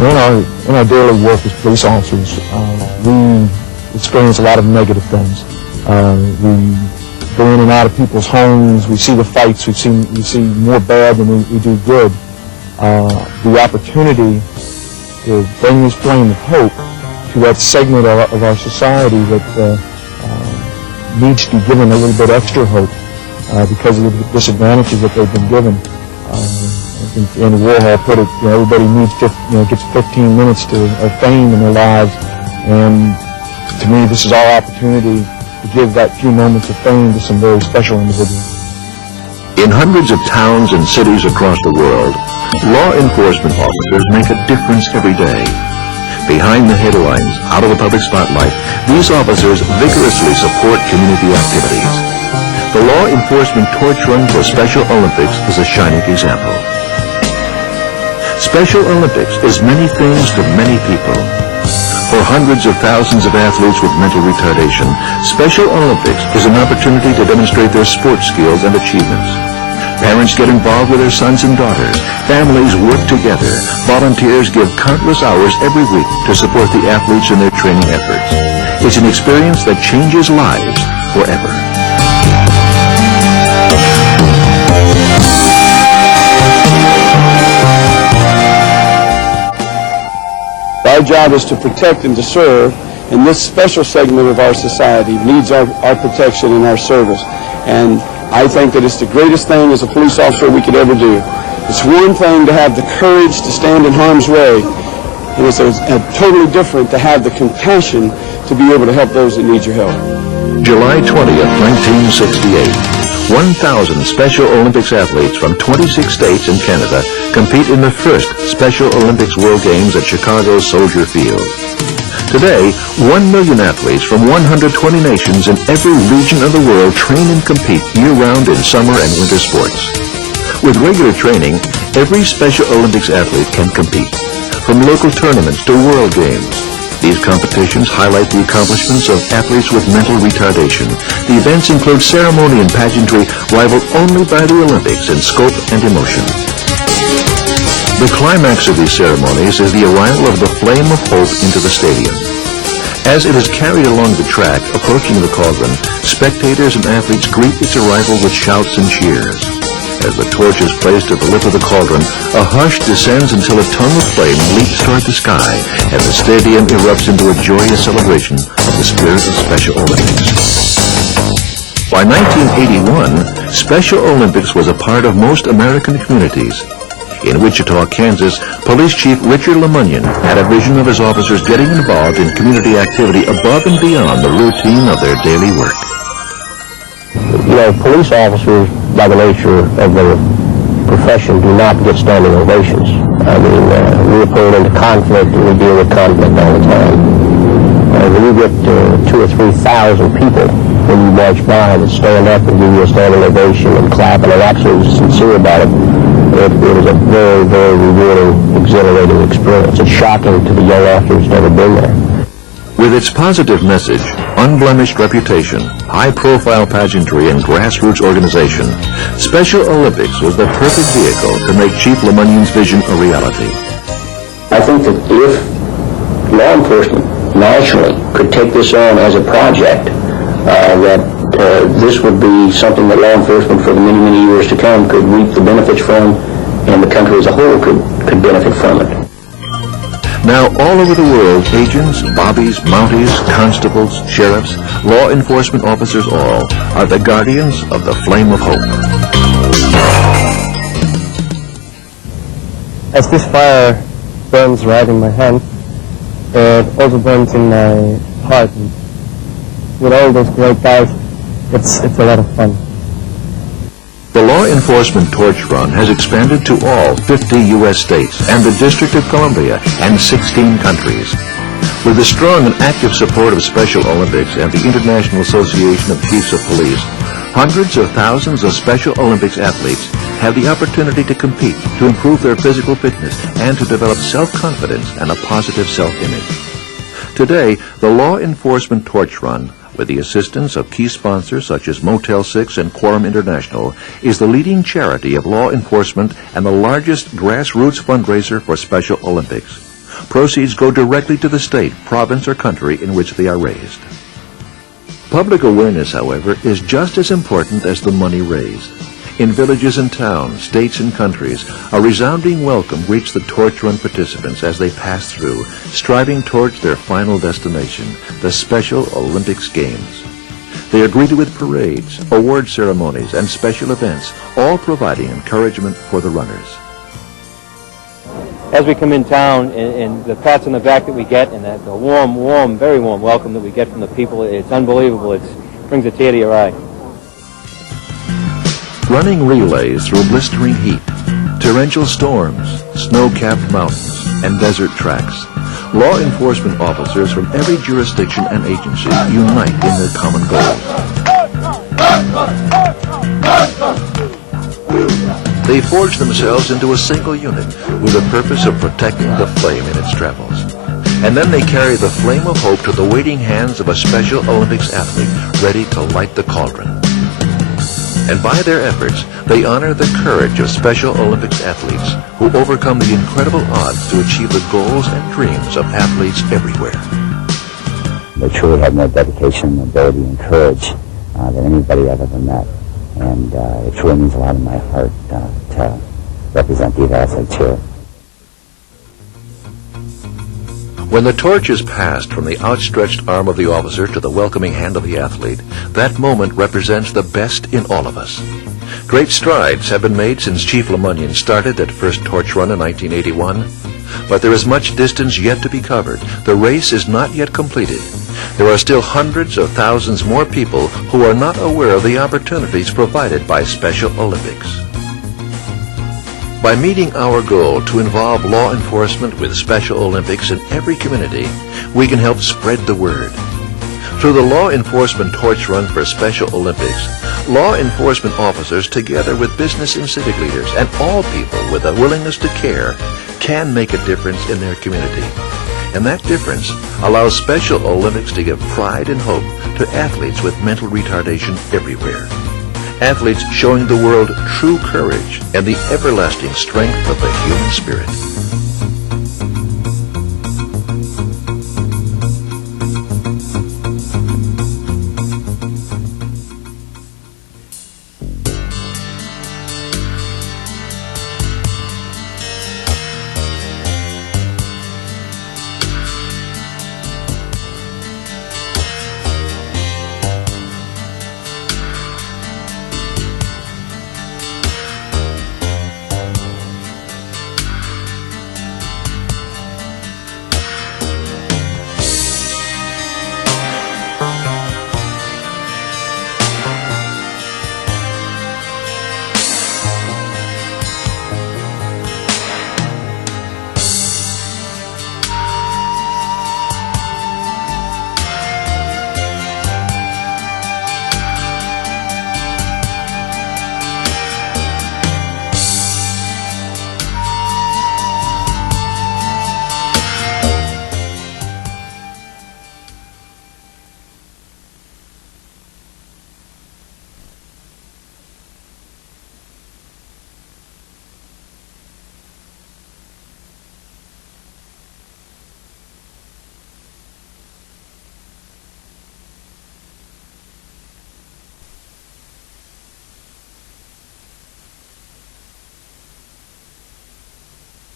In our daily work as police officers, we experience a lot of negative things. We go in and out of people's homes. We see the fights. We see more bad than we do good. The opportunity to bring this flame of hope to that segment of our society that needs to be given a little bit extra hope because of the disadvantages that they've been given. I think Andy Warhol put it, everybody needs gets 15 minutes of fame in their lives, and to me this is our opportunity to give that few moments of fame to some very special individuals. In hundreds of towns and cities across the world, law enforcement officers make a difference every day. Behind the headlines, out of the public spotlight, these officers vigorously support community activities. The law enforcement torch run for Special Olympics is a shining example. Special Olympics is many things to many people. For hundreds of thousands of athletes with mental retardation, Special Olympics is an opportunity to demonstrate their sports skills and achievements. Parents get involved with their sons and daughters. Families work together. Volunteers give countless hours every week to support the athletes in their training efforts. It's an experience that changes lives forever. Our job is to protect and to serve, and this special segment of our society needs our protection and our service. And I think that it's the greatest thing as a police officer we could ever do. It's one thing to have the courage to stand in harm's way, and it's totally different to have the compassion to be able to help those that need your help. July 20th, 1968. 1,000 Special Olympics athletes from 26 states and Canada compete in the first Special Olympics World Games at Chicago's Soldier Field. Today, 1 million athletes from 120 nations in every region of the world train and compete year-round in summer and winter sports. With regular training, every Special Olympics athlete can compete, from local tournaments to World Games. These competitions highlight the accomplishments of athletes with mental retardation. The events include ceremony and pageantry rivaled only by the Olympics in scope and emotion. The climax of these ceremonies is the arrival of the flame of hope into the stadium. As it is carried along the track, approaching the cauldron, spectators and athletes greet its arrival with shouts and cheers. As the torch is placed at the lip of the cauldron, a hush descends until a tongue of flame leaps toward the sky, and the stadium erupts into a joyous celebration of the spirit of Special Olympics. By 1981, Special Olympics was a part of most American communities. In Wichita, Kansas, Police Chief Richard Lemunion had a vision of his officers getting involved in community activity above and beyond the routine of their daily work. Police officers, by the nature of their profession, do not get standing ovations. I mean, we're pulled into conflict, and we deal with conflict all the time. When you get 2,000 or 3,000 people when you march by that stand up and give you a standing ovation and clap and are absolutely sincere about it, it is a very, very rewarding, exhilarating experience. It's shocking to the young officers who've never been there. With its positive message, unblemished reputation, high-profile pageantry, and grassroots organization, Special Olympics was the perfect vehicle to make Chief Lemunion's vision a reality. I think that if law enforcement nationally could take this on as a project, that this would be something that law enforcement for the many, many years to come could reap the benefits from, and the country as a whole could benefit from it. Now, all over the world, agents, bobbies, mounties, constables, sheriffs, law enforcement officers all are the guardians of the flame of hope. As this fire burns right in my hand, it also burns in my heart. With all those great guys, it's a lot of fun. The law enforcement torch run has expanded to all 50 U.S. states and the District of Columbia and 16 countries. With the strong and active support of Special Olympics and the International Association of Chiefs of Police, hundreds of thousands of Special Olympics athletes have the opportunity to compete, to improve their physical fitness, and to develop self-confidence and a positive self-image. Today, the Law Enforcement Torch Run, with the assistance of key sponsors such as Motel 6 and Quorum International, is the leading charity of law enforcement and the largest grassroots fundraiser for Special Olympics. Proceeds go directly to the state, province, or country in which they are raised. Public awareness, however, is just as important as the money raised. In villages and towns, states and countries, a resounding welcome greets the torch run participants as they pass through, striving towards their final destination, the Special Olympics Games. They are greeted with parades, award ceremonies, and special events, all providing encouragement for the runners. As we come in town, and the pats on the back that we get, and the warm, very warm welcome that we get from the people, it's unbelievable. It brings a tear to your eye. Running relays through blistering heat, torrential storms, snow-capped mountains, and desert tracks, law enforcement officers from every jurisdiction and agency unite in their common goals. They forge themselves into a single unit with the purpose of protecting the flame in its travels. And then they carry the flame of hope to the waiting hands of a Special Olympics athlete ready to light the cauldron. And by their efforts, they honor the courage of Special Olympics athletes who overcome the incredible odds to achieve the goals and dreams of athletes everywhere. They truly have more dedication, ability, and courage than anybody I've ever met. And it truly means a lot in my heart to represent these athletes here. When the torch is passed from the outstretched arm of the officer to the welcoming hand of the athlete, that moment represents the best in all of us. Great strides have been made since Chief Lemunion started that first torch run in 1981, but there is much distance yet to be covered. The race is not yet completed. There are still hundreds of thousands more people who are not aware of the opportunities provided by Special Olympics. By meeting our goal to involve law enforcement with Special Olympics in every community, we can help spread the word. Through the Law Enforcement Torch Run for Special Olympics, law enforcement officers together with business and civic leaders and all people with a willingness to care can make a difference in their community. And that difference allows Special Olympics to give pride and hope to athletes with mental retardation everywhere. Athletes showing the world true courage and the everlasting strength of the human spirit.